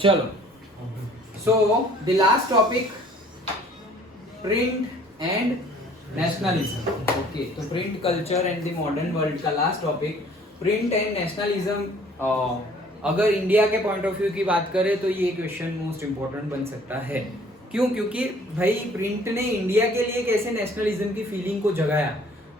चलो, so the last topic, print and nationalism. Okay, तो print culture and the modern world का last topic print and nationalism. अगर India के point of view की बात करें तो ये क्वेश्चन मोस्ट इंपॉर्टेंट बन सकता है। क्यों? क्योंकि भाई प्रिंट ने इंडिया के लिए कैसे नेशनलिज्म की फीलिंग को जगाया।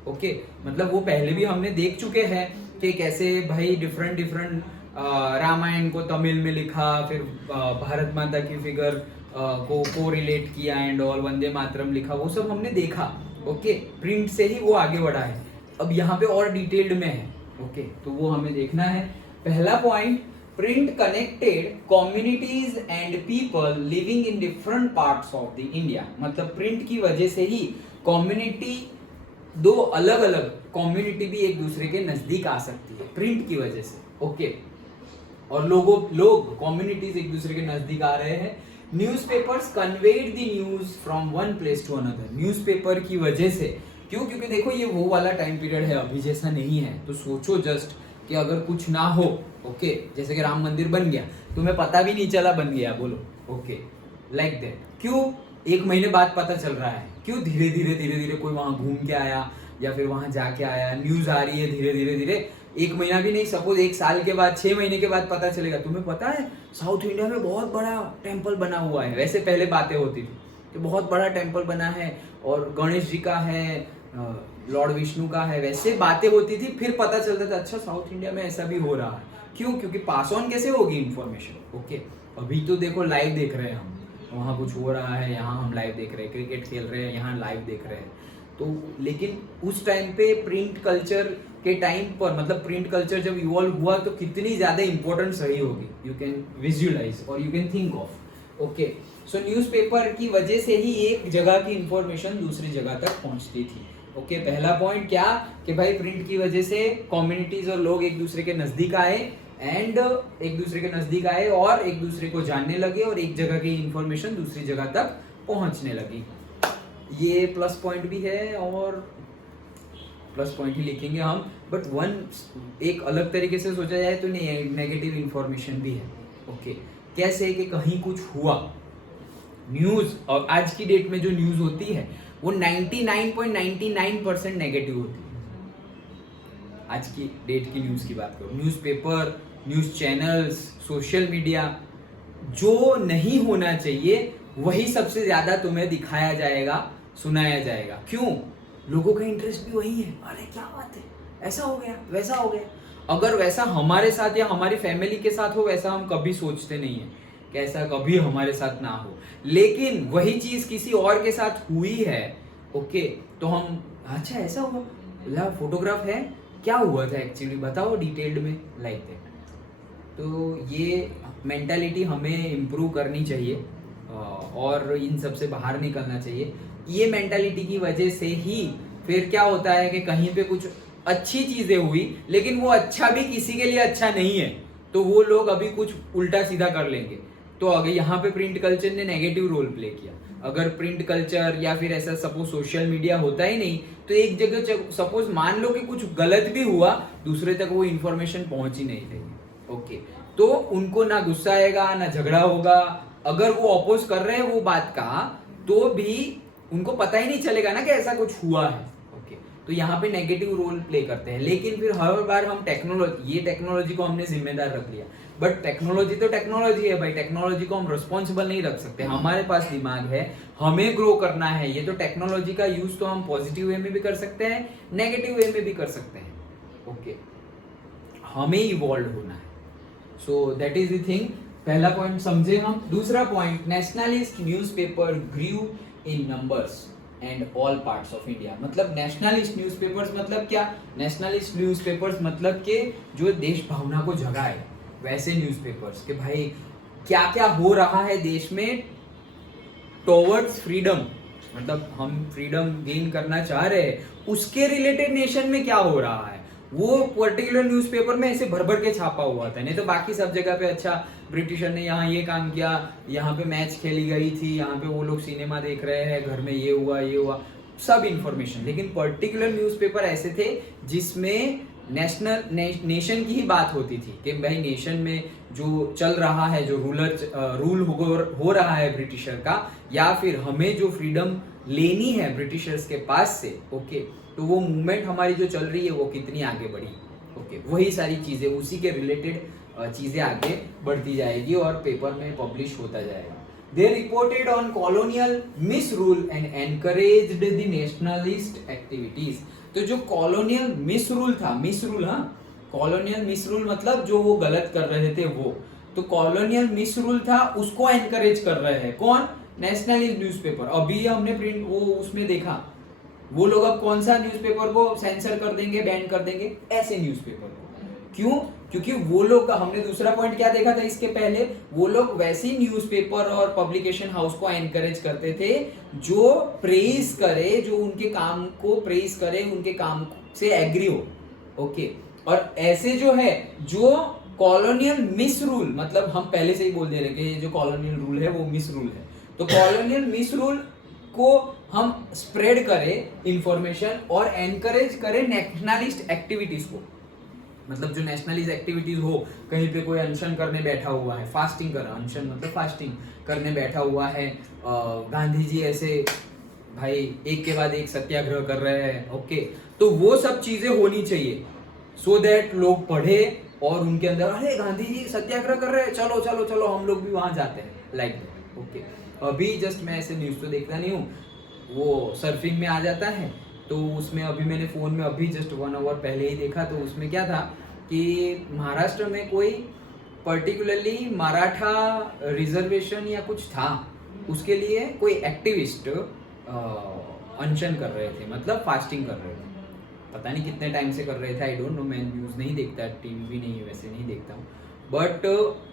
ओके, मतलब वो पहले भी हमने देख चुके हैं कि कैसे भाई डिफरेंट रामायण को तमिल में लिखा, फिर भारत माता की फिगर को रिलेट किया एंड ऑल, वंदे मातरम लिखा, वो सब हमने देखा। ओके, प्रिंट से ही वो आगे बढ़ा है। अब यहाँ पे और डिटेल्ड में है। ओके, तो वो हमें देखना है। पहला point, print connected communities and people living in different parts of the India. मतलब प्रिंट की वजह से ही कम्युनिटी, दो अलग अलग कम्युनिटी भी एक दूसरे के नजदीक आ सकती है प्रिंट की वजह से। ओके, और लोग कम्युनिटीज एक दूसरे के नजदीक आ रहे हैं। Newspapers conveyed the news from one place to another. Newspaper की वजह से, क्यों? क्योंकि देखो ये वो वाला टाइम पीरियड है, अभी जैसा नहीं है। तो सोचो जस्ट कि अगर कुछ ना हो, ओके, जैसे कि राम मंदिर बन गया, तुम्हें पता भी नहीं चला बन गया, बोलो। Okay, like that. क्यों? 1 महीने बाद पता चल रहा है। क्यों? धीरे धीरे कोई वहां घूम के आया या फिर वहां जाके आया, न्यूज आ रही है धीरे धीरे। 1 महीना भी नहीं, सपोज 1 साल के बाद, 6 महीने के बाद पता चलेगा। तुम्हें पता है साउथ इंडिया में बहुत बड़ा टेम्पल बना हुआ है। वैसे पहले बातें होती थी कि बहुत बड़ा टेम्पल बना है और गणेश जी का है, लॉर्ड विष्णु का है, वैसे बातें होती थी। फिर पता चलता था अच्छा साउथ इंडिया में ऐसा भी हो रहा है। क्यों? क्योंकि पास ऑन कैसे होगी इंफॉर्मेशन। ओके, अभी तो देखो लाइव देख रहे हैं हम, वहाँ कुछ हो रहा है, यहाँ हम लाइव देख रहे हैं, क्रिकेट खेल रहे हैं, यहाँ लाइव देख रहे हैं। तो लेकिन उस टाइम पे प्रिंट कल्चर के टाइम पर, मतलब प्रिंट कल्चर जब इवॉल्व हुआ तो कितनी ज्यादा इंपॉर्टेंस रही होगी, यू कैन विजुअलाइज और you can think of. Okay, so newspaper की वजह से ही एक जगह की इंफॉर्मेशन दूसरी जगह तक पहुंचती थी। ओके, पहला पॉइंट क्या कि भाई प्रिंट की वजह से कम्युनिटीज और लोग एक दूसरे के नजदीक आए और एक दूसरे को जानने लगे और एक जगह की इंफॉर्मेशन दूसरी जगह तक पहुंचने लगी। ये प्लस पॉइंट भी है और प्लस पॉइंट ही लिखेंगे हम, बट एक अलग तरीके से सोचा जाए तो नेगेटिव इंफॉर्मेशन भी है। ओके, कैसे कि कहीं कुछ हुआ, न्यूज, और आज की डेट में जो न्यूज होती है वो 99.99% नेगेटिव होती है। आज की डेट की न्यूज की बात करो, newspaper, news channels, social media, जो नहीं होना चाहिए वही सबसे ज्यादा तुम्हें दिखाया जाएगा, सुनाया जाएगा। क्यों? लोगों का इंटरेस्ट भी वही है। अरे क्या बात है, ऐसा हो गया, वैसा हो गया। अगर वैसा हमारे साथ या हमारी फैमिली के साथ हो, वैसा हम कभी सोचते नहीं है कि ऐसा कभी हमारे साथ ना हो। लेकिन वही चीज किसी और के साथ हुई है, ओके, तो हम अच्छा ऐसा हुआ, फोटोग्राफ है, क्या हुआ था एक्चुअली, बताओ डिटेल्ड में, लाइक दैट। तो ये मेंटालिटी हमें इम्प्रूव करनी चाहिए और इन सब से बाहर निकलना चाहिए। ये मेंटालिटी की वजह से ही फिर क्या होता है कि कहीं पे कुछ अच्छी चीजें हुई लेकिन वो अच्छा भी किसी के लिए अच्छा नहीं है, तो वो लोग अभी कुछ उल्टा सीधा कर लेंगे। तो अगर यहाँ पे प्रिंट कल्चर ने नेगेटिव रोल प्ले किया। अगर प्रिंट कल्चर या फिर ऐसा सपोज सोशल मीडिया होता ही नहीं तो एक जगह सपोज मान लो कि कुछ गलत भी हुआ, दूसरे तक वो इंफॉर्मेशन पहुंच ही नहीं रही। ओके, तो उनको ना गुस्सा आएगा ना झगड़ा होगा। अगर वो अपोज कर रहे हैं वो बात का, तो भी उनको पता ही नहीं चलेगा ना कि ऐसा कुछ हुआ है। ओके, तो यहाँ पे नेगेटिव रोल प्ले करते हैं। लेकिन फिर हर बार हम टेक्नोलॉजी को हमने जिम्मेदार रख लिया, बट टेक्नोलॉजी तो टेक्नोलॉजी है भाई, टेक्नोलॉजी को हम रिस्पॉन्सिबल नहीं रख सकते। हमारे पास दिमाग है, हमें ग्रो करना है। ये तो टेक्नोलॉजी का यूज तो हम पॉजिटिव वे में भी कर सकते हैं, नेगेटिव वे में भी कर सकते हैं। ओके, हमें इवॉल्व होना है। So that is the thing. पहला पॉइंट समझे हम। दूसरा point, nationalist newspaper grew in numbers and all parts of India. मतलब नेशनलिस्ट न्यूज़पेपर्स मतलब क्या? नेशनलिस्ट न्यूज़पेपर्स मतलब के जो देश भावना को जगाए, वैसे न्यूज़पेपर्स के भाई क्या क्या हो रहा है देश में टुवर्ड्स फ्रीडम, मतलब हम फ्रीडम गेन करना चाह रहे हैं, उसके रिलेटेड नेशन में क्या हो रहा है वो पर्टिकुलर न्यूज़पेपर में ऐसे भर भर के छापा हुआ था। नहीं तो बाकी सब जगह पे अच्छा ब्रिटिशर ने यहाँ ये काम किया, यहाँ पे मैच खेली गई थी, यहाँ पे वो लोग सिनेमा देख रहे हैं, घर में ये हुआ, सब इंफॉर्मेशन। लेकिन पर्टिकुलर न्यूज़पेपर ऐसे थे जिसमें नेशन की ही बात होती थी कि भाई नेशन में जो चल रहा है, जो रूल हो रहा है ब्रिटिशर का, या फिर हमें जो फ्रीडम लेनी है ब्रिटिशर्स के पास से, ओके, तो वो मूवमेंट हमारी जो चल रही है वो कितनी आगे बढ़ी, ओके, वही सारी चीजें, उसी के रिलेटेड चीजें आगे बढ़ती जाएगी और पेपर में पब्लिश होता जाएगा। They reported on colonial misrule and encouraged the nationalist activities। तो जो कॉलोनियल मिसरूल था, मिसरूल, हाँ, कॉलोनियल मिसरूल मतलब जो वो गलत कर रहे थे वो, तो कॉलोनियल मिसरूल था उसको एनकरेज कर रहे हैं कौन? Nationalist newspaper. अभी हमने प्रिंट वो उसमें देखा, वो लोग अब कौन सा न्यूज़पेपर को सेंसर कर देंगे, बैन कर देंगे, ऐसे न्यूज़पेपर को। क्यों? क्योंकि वो लोग, हमने दूसरा पॉइंट क्या देखा था इसके पहले, वो लोग वैसे न्यूज़पेपर और पब्लिकेशन हाउस को एनकरेज करते थे जो प्रेज करे, जो उनके काम को प्रेज करे, उनके काम से एग्री हो, ओके। और ऐसे जो है जो कॉलोनियल मिसरूल, मतलब हम पहले से ही बोल दे रहे कि जो कॉलोनियल रूल है वो मिसरूल है, तो कॉलोनियल मिसरूल को हम स्प्रेड करें इंफॉर्मेशन और एनकरेज करें नेशनलिस्ट एक्टिविटीज को, मतलब जो नेशनलिस्ट एक्टिविटीज हो, कहीं पे कोई अनशन करने बैठा हुआ है, फास्टिंग कर, अनशन मतलब फास्टिंग करने बैठा हुआ है, गांधी जी ऐसे भाई एक के बाद एक सत्याग्रह कर रहे हैं, ओके, तो वो सब चीजें होनी चाहिए सो दैट लोग पढ़े और उनके अंदर, अरे गांधी जी सत्याग्रह कर रहे हैं, चलो चलो चलो हम लोग भी वहां जाते हैं, लाइक दैट, ओके। अभी जस्ट मैं ऐसे न्यूज तो देखता नहीं हूँ, वो सर्फिंग में आ जाता है, तो उसमें अभी मैंने फोन में अभी जस्ट 1 आवर पहले ही देखा, तो उसमें क्या था कि महाराष्ट्र में कोई पर्टिकुलरली मराठा रिजर्वेशन या कुछ था, उसके लिए कोई एक्टिविस्ट अनशन कर रहे थे, मतलब फास्टिंग कर रहे थे, पता नहीं कितने टाइम से कर रहे थे, आई डोंट नो, मैं न्यूज़ नहीं देखता, टीवी भी नहीं, वैसे नहीं देखता हूँ, बट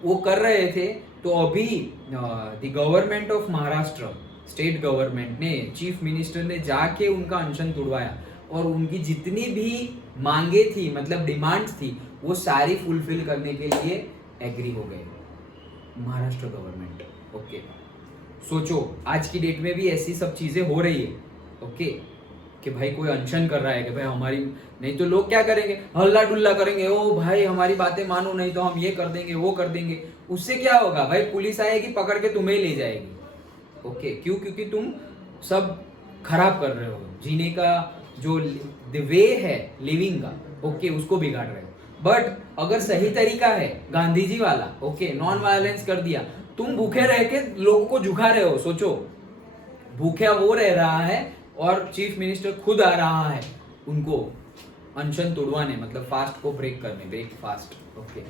वो कर रहे थे। तो अभी the government of Maharashtra, state government ने, चीफ मिनिस्टर ने जाके उनका अनशन तुड़वाया और उनकी जितनी भी मांगे थी, मतलब डिमांड्स थी, वो सारी फुलफिल करने के लिए एग्री हो गए महाराष्ट्र गवर्नमेंट, ओके। सोचो आज की डेट में भी ऐसी सब चीजें हो रही है, ओके, कि भाई कोई अनशन कर रहा है कि भाई हमारी, नहीं तो लोग क्या करेंगे, हल्ला डुल्ला करेंगे, ओ भाई हमारी बातें मानो, नहीं तो हम ये कर देंगे वो कर देंगे, उससे क्या होगा भाई, पुलिस आएगी पकड़ के तुम्हें ले जाएगी, ओके। क्यों? क्योंकि तुम सब खराब कर रहे हो, जीने का जो द वे है लिविंग का, ओके, उसको बिगाड़ रहे हो। बट अगर सही तरीका है गांधी जी वाला, ओके, नॉन वायलेंस कर दिया, तुम भूखे रह के लोगों को झुका रहे हो, सोचो, भूखा वो रह रहा है और चीफ मिनिस्टर खुद आ रहा है उनको अनशन तोड़वाने, मतलब फास्ट को ब्रेक करने, ब्रेकफास्ट, ओके।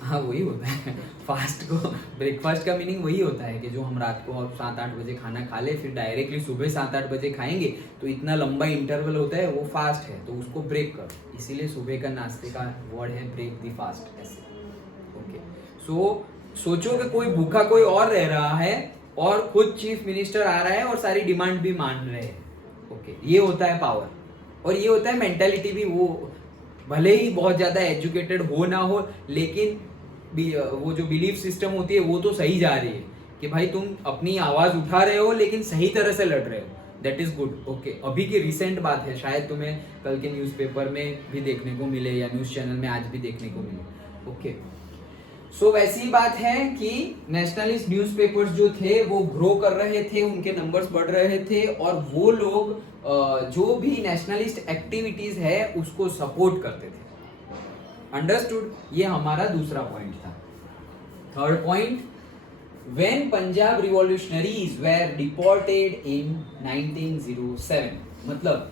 हाँ वही होता है फास्ट को, ब्रेकफास्ट का मीनिंग वही होता है कि जो हम रात को 7-8 बजे खाना खा ले, फिर डायरेक्टली सुबह 7-8 बजे खाएंगे, तो इतना लंबा इंटरवल होता है, वो फास्ट है, तो उसको ब्रेक कर, इसीलिए सुबह का नाश्ते का वर्ड है ब्रेक द फास्ट, ऐसे, ओके। सो सोचो कि कोई भूखा कोई और रह रहा है और खुद चीफ मिनिस्टर आ रहा है और सारी डिमांड भी मान रहे हैं, ओके। ये होता है पावर, और ये होता है मेंटालिटी भी, वो भले ही बहुत ज्यादा एजुकेटेड हो ना हो, लेकिन वो जो बिलीफ सिस्टम होती है वो तो सही जा रही है कि भाई तुम अपनी आवाज उठा रहे हो लेकिन सही तरह से लड़ रहे हो, दैट इज गुड, ओके। अभी की रिसेंट बात है, शायद तुम्हें कल के न्यूज़पेपर में भी देखने को मिले या न्यूज चैनल में आज भी देखने को मिले, ओके। सो वैसी बात है कि नेशनलिस्ट न्यूज़पेपर्स जो थे वो ग्रो कर रहे थे, उनके नंबर्स बढ़ रहे थे, और वो लोग जो भी नेशनलिस्ट एक्टिविटीज है उसको सपोर्ट करते थे, अंडरस्टूड। ये हमारा दूसरा पॉइंट था। Third point, when Punjab revolutionaries were deported in 1907, मतलब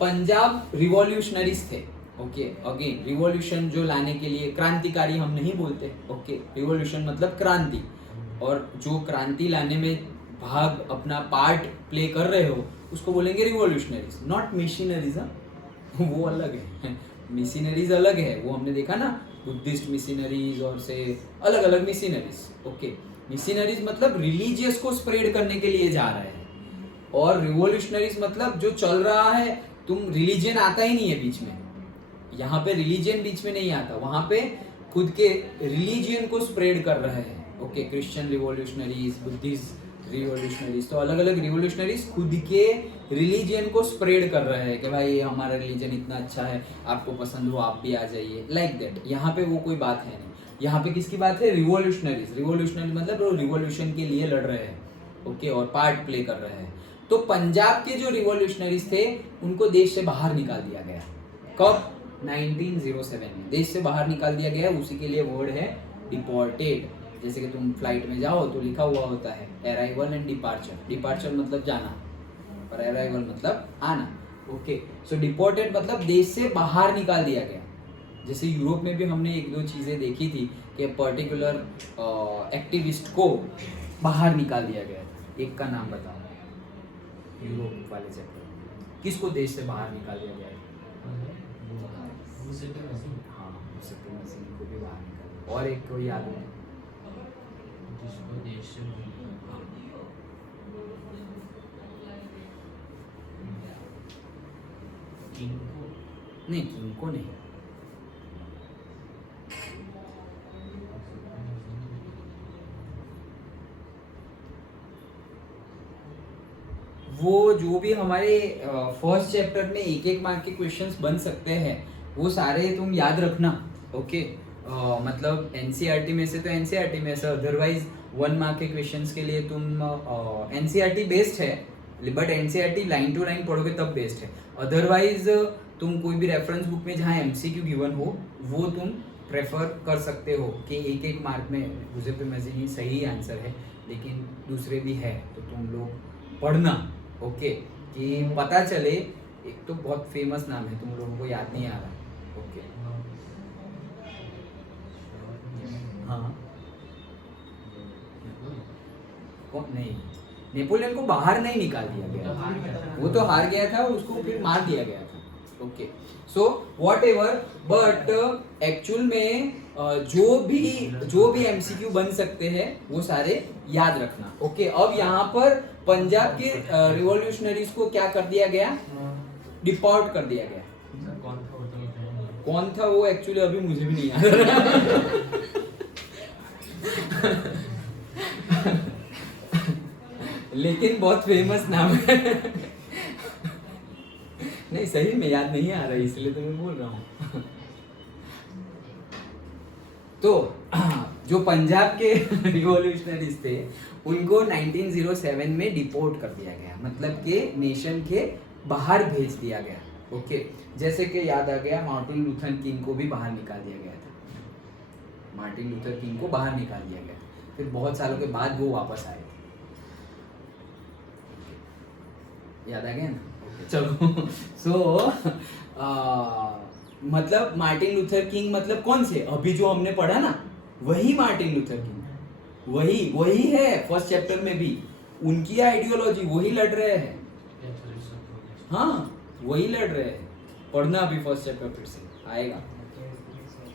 पंजाब रिवॉल्यूशनरीज थे, ओके। अगेन रिवॉल्यूशन जो लाने के लिए, क्रांतिकारी हम नहीं बोलते, ओके, रिवॉल्यूशन मतलब क्रांति, और जो क्रांति लाने में भाग अपना पार्ट प्ले कर रहे हो उसको बोलेंगे रिवॉल्यूशनरीज, नॉट मिशनरीज, वो अलग है, मिशनरीज अलग है, वो हमने देखा ना, बुद्धिस्ट मिशनरीज और से अलग अलग मिशनरीज, ओके। मिशनरीज मतलब रिलीजियस को स्प्रेड करने के लिए जा रहे हैं, और रिवॉल्यूशनरीज मतलब जो चल रहा है, तुम रिलीजन आता ही नहीं है बीच में, यहाँ पे रिलीजन बीच में नहीं आता, वहां पे खुद के रिलीजियन को स्प्रेड कर रहे हैं, okay. Christian revolutionaries, Buddhist revolutionaries, तो अलग अलग रिवॉल्यूशनरीज खुद के रिलीजन को स्प्रेड कर रहे हैं कि भाई हमारा रिलीजन इतना अच्छा है, आपको पसंद हो आप भी आ जाइए, लाइक दैट। यहाँ पे वो कोई बात है नहीं, यहाँ पे किसकी बात है? रिवॉल्यूशनरीज। रिवॉल्यूशनरी मतलब वो रिवॉल्यूशन के लिए लड़ रहे हैं, ओके, और पार्ट प्ले कर रहे हैं। तो पंजाब के जो रिवॉल्यूशनरीज थे उनको देश से बाहर निकाल दिया गया। कब? 1907 में देश से बाहर निकाल दिया गया। उसी के लिए वर्ड है डिपोर्टेड। जैसे कि तुम फ्लाइट में जाओ तो लिखा हुआ होता है अराइवल एंड डिपार्चर। डिपार्चर मतलब जाना और अराइवल मतलब आना, ओके। सो डिपोर्टेड मतलब देश से बाहर निकाल दिया गया। जैसे यूरोप में भी हमने एक दो चीजें देखी थी कि पर्टिकुलर एक्टिविस्ट को बाहर निकाल दिया गया था। एक का नाम बताओ यूरोप वाले चैप्टर, किसको देश से बाहर निकाल दिया गया? हाँ, को भी बाहर निकाल। और एक को याद है जिसको देश से किंग को नहीं, किंग को नहीं, वो जो भी हमारे फर्स्ट चैप्टर में एक एक मार्क के क्वेश्चंस बन सकते हैं वो सारे तुम याद रखना, ओके। मतलब एनसीईआरटी में से तो एनसीईआरटी में से, अदरवाइज 1 मार्क के क्वेश्चंस के लिए तुम एनसीईआरटी बेस्ड है, but NCERT line to line पढ़ोगे तब बेस्ड है। अदरवाइज तुम कोई भी रेफरेंस बुक में जहाँ एमसीक्यू गिवन हो वो तुम प्रेफर कर सकते हो कि एक एक मार्क में गुज़िब मैजिनी सही आंसर है, लेकिन दूसरे भी है, तो तुम लोग पढ़ना, ओके, कि पता चले। एक तो बहुत फेमस नाम है, तुम लोगों को याद नहीं आ रहा, ओके। हाँ, कौन? नहीं, नेपोलियन को बाहर नहीं निकाल दिया गया, वो तो हार गया था, उसको फिर मार दिया गया था, okay. So what ever, but actual में जो भी एमसीक्यू बन सकते हैं वो सारे याद रखना, ओके। अब यहाँ पर पंजाब के रिवॉल्यूशनरीज को क्या कर दिया गया? डिपोर्ट कर दिया गया। कौन था वो एक्चुअली अभी मुझे भी नहीं याद। लेकिन बहुत फेमस नाम है। नहीं, सही में याद नहीं आ रहा, इसलिए तो मैं बोल रहा हूँ। तो जो पंजाब के रिवॉल्यूशनरीज थे उनको 1907 में डिपोर्ट कर दिया गया, मतलब के नेशन के बाहर भेज दिया गया, ओके। जैसे कि याद आ गया, मार्टिन लूथर किंग को भी बाहर निकाल दिया गया था। मार्टिन लूथर किंग को बाहर निकाल दिया गया, फिर बहुत सालों के बाद वो वापस आए थे। याद आ गया ना? चलो। सो मतलब मार्टिन लूथर किंग मतलब कौन से? अभी जो हमने पढ़ा ना वही मार्टिन लूथर किंग, वही है फर्स्ट चैप्टर में भी। उनकी आइडियोलॉजी वही लड़ रहे हैं, हाँ वही लड़ रहे हैं। पढ़ना अभी फर्स्ट चैप्टर फिर से आएगा,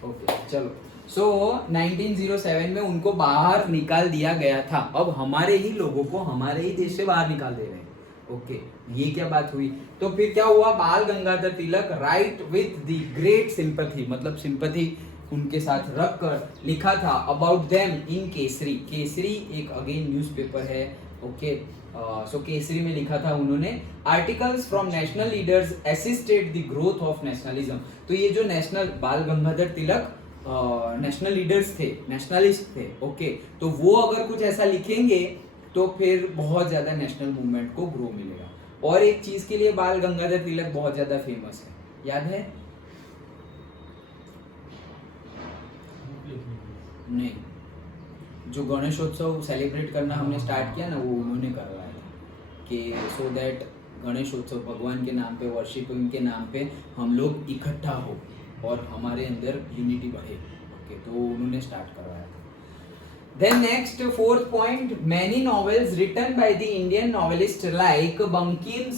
ओके। चलो, सो 1907 में उनको बाहर निकाल दिया गया था। अब हमारे ही लोगों को हमारे ही देश से बाहर निकाल दे रहे हैं, ओके। ये क्या बात हुई? तो फिर क्या हुआ? Bal Gangadhar Tilak wrote with the great sympathy, मतलब सिंपैथी उनके साथ रख कर लिखा था about them in Kesari. Kesari एक अगेन न्यूज़पेपर है, ओके। सो केसरी में लिखा था उन्होंने, articles from national leaders assisted the growth of nationalism. तो ये जो national Bal Gangadhar Tilak national leaders थे, नेशनलिस्ट थे, ओके। तो वो अगर कुछ ऐसा लिखेंगे तो फिर बहुत ज्यादा नेशनल मूवमेंट को ग्रो मिलेगा। और एक चीज के लिए बाल गंगाधर तिलक बहुत ज्यादा फेमस है, याद है? नहीं, जो गणेशोत्सव सेलिब्रेट करना हमने स्टार्ट किया ना वो उन्होंने करवाया था, कि सो दैट गणेशोत्सव भगवान के नाम पे, वर्शिपिंग के नाम पे हम लोग इकट्ठा हो और हमारे अंदर यूनिटी बढ़े, ओके। तो उन्होंने स्टार्ट करवाया था। Then next, fourth point, many novels written by the Indian novelists like Bankim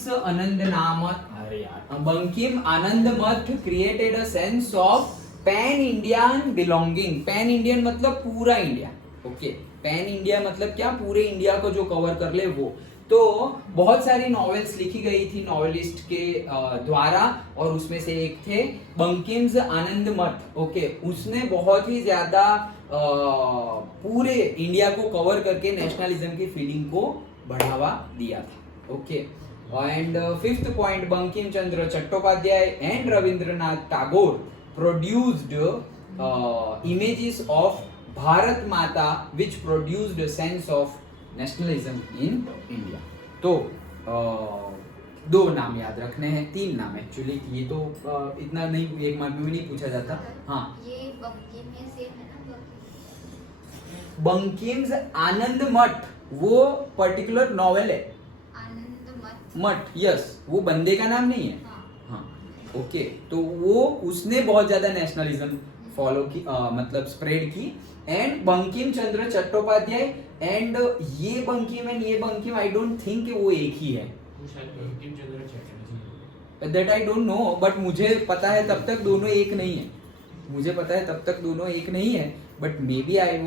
Anandamath created a sense of pan-Indian belonging. Pan-Indian मतलब पूरा इंडिया, ओके। pan-India मतलब क्या? पूरे इंडिया को जो कवर कर ले वो। तो बहुत सारी नॉवेल्स लिखी गई थी नॉवेलिस्ट के द्वारा, और उसमें से एक थे बंकिम आनंदमठ, ओके। उसने बहुत ही ज्यादा पूरे इंडिया को कवर करके नेशनलिज्म की फीलिंग को बढ़ावा दिया था. Okay, and fifth point, Bankim Chandra Chattopadhyay and Rabindranath Tagore produced images of Bharat माता which produced a sense of nationalism in India. तो दो नाम याद रखने हैं, तीन नाम एक्चुअली, ये तो इतना नहीं, एक मार्क में भी नहीं पूछा जाता. हाँ, ये बंकिम में सेम है ना, बंकिम्स आनंद मठ वो पर्टिकुलर नॉवेल है. आनंद मठ. मठ, यस, वो बंदे का नाम नहीं है. हाँ. हाँ, ओके, तो वो उसने बहुत ज्यादा नेशनलिज्म फॉलो की, मतलब स्प्रेड की. एंड बंकिम चंद्र चट्टोपाध्याय एंड ये बंकिम एंड ये बंकिम, आई डोंट थिंक वो एक ही है. वो शायद Bankim Chandra Chatterjee. That I don't know, but मुझे पता है तब तक दोनों एक नहीं है. मुझे पता है तब तक दोनों एक नहीं है, but maybe I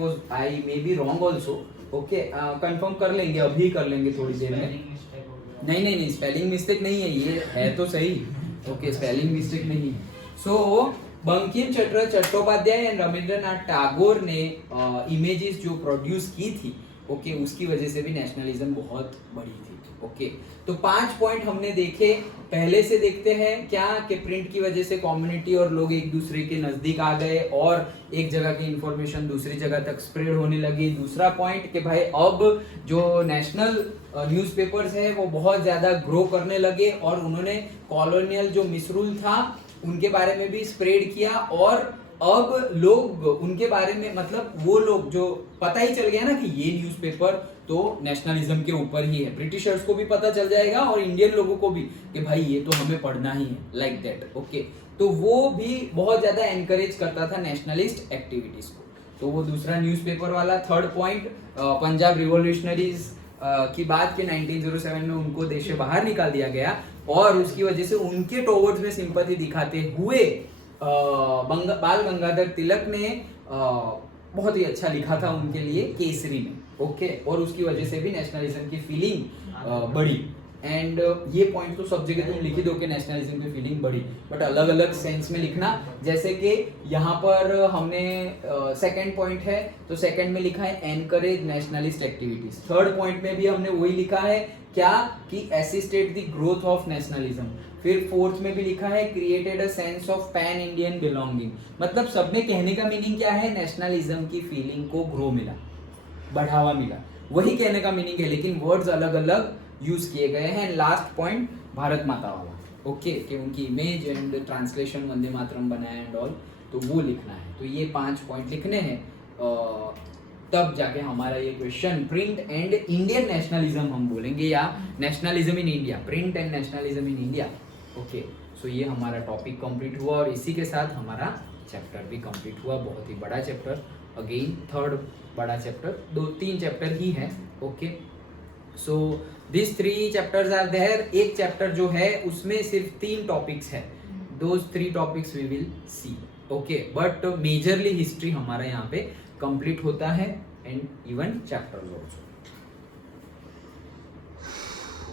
maybe wrong also. Okay, confirm कर लेंगे, अभी कर लेंगे थोड़ी देर में. Spelling mistake हो गया. नहीं, स्पेलिंग मिस्टेक नहीं है, ये है तो सही. ओके, स्पेलिंग मिस्टेक नहीं है. सो बंकिम चंद्र चट्टोपाध्याय एंड रविंद्रनाथ टैगोर ने इमेजेस जो प्रोड्यूस की थी, ओके, उसकी वजह से भी नेशनलिज्म बहुत बड़ी थी. ओके, तो 5 पॉइंट हमने देखे. पहले से देखते हैं क्या कि प्रिंट की वजह से कम्युनिटी और लोग एक दूसरे के नजदीक आ गए और एक जगह की इंफॉर्मेशन दूसरी जगह तक स्प्रेड होने लगी. दूसरा पॉइंट कि भाई अब जो नेशनल न्यूज़पेपर्स है वो बहुत ज्यादा ग्रो करने लगे और उन्होंने कॉलोनियल जो मिसरूल था उनके बारे में भी स्प्रेड किया. और अब लोग उनके बारे में, मतलब वो लोग जो पता ही चल गया ना कि ये न्यूज़पेपर तो नेशनलिज्म के ऊपर ही है, ब्रिटिशर्स को भी पता चल जाएगा और इंडियन लोगों को भी कि भाई ये तो हमें पढ़ना ही है, लाइक दैट. ओके, तो वो भी बहुत ज्यादा एनकरेज करता था नेशनलिस्ट एक्टिविटीज को. तो वो दूसरा न्यूज़पेपर वाला. थर्ड पॉइंट, पंजाब रिवॉल्यूशनरीज की बात के 1907 में उनको देश से बाहर निकाल दिया गया और उसकी वजह से उनके टॉवर्ड्स में सिंपैथी दिखाते हुए बाल गंगाधर तिलक ने बहुत ही अच्छा लिखा था उनके लिए केसरी में. ओके, और उसकी वजह से भी नेशनलिज्म की फीलिंग बढ़ी. एंड ये पॉइंट तो सब जगह तुम लिख ही दो कि नेशनलिज्म की फीलिंग बढ़ी, बट अलग अलग सेंस में लिखना. जैसे कि यहाँ पर हमने सेकंड पॉइंट है तो सेकंड में लिखा है encourage nationalist activities. Third point में भी हमने वही लिखा है क्या कि assisted the growth of nationalism. फिर फोर्थ में भी लिखा है created a sense of pan Indian belonging. मतलब सब में कहने का मीनिंग क्या है, नेशनलिज्म की फीलिंग को ग्रो मिला, बढ़ावा मिला, वही कहने का मीनिंग है, लेकिन वर्ड्स अलग अलग यूज किए गए हैं. लास्ट पॉइंट भारत माता वाला. ओके, कि उनकी image and translation Vande Mataram बनाया एंड ऑल, तो वो लिखना है. तो ये 5 पॉइंट लिखने हैं, तब जाके हमारा ये question print and Indian nationalism हम बोलेंगे, या nationalism in India, print and nationalism in India. Okay, so ये हमारा टॉपिक कंप्लीट हुआ और इसी के साथ हमारा चैप्टर भी कंप्लीट हुआ. बहुत ही बड़ा चैप्टर, अगेन थर्ड बड़ा चैप्टर, 2-3 चैप्टर ही है. Okay, so this 3 chapters are there. एक चैप्टर जो है उसमें सिर्फ 3 टॉपिक्स है. Those 3 topics we will see. Okay, but majorly history हमारा यहाँ पे कंप्लीट होता है एंड इवन चैप्टर्स ऑल्सो.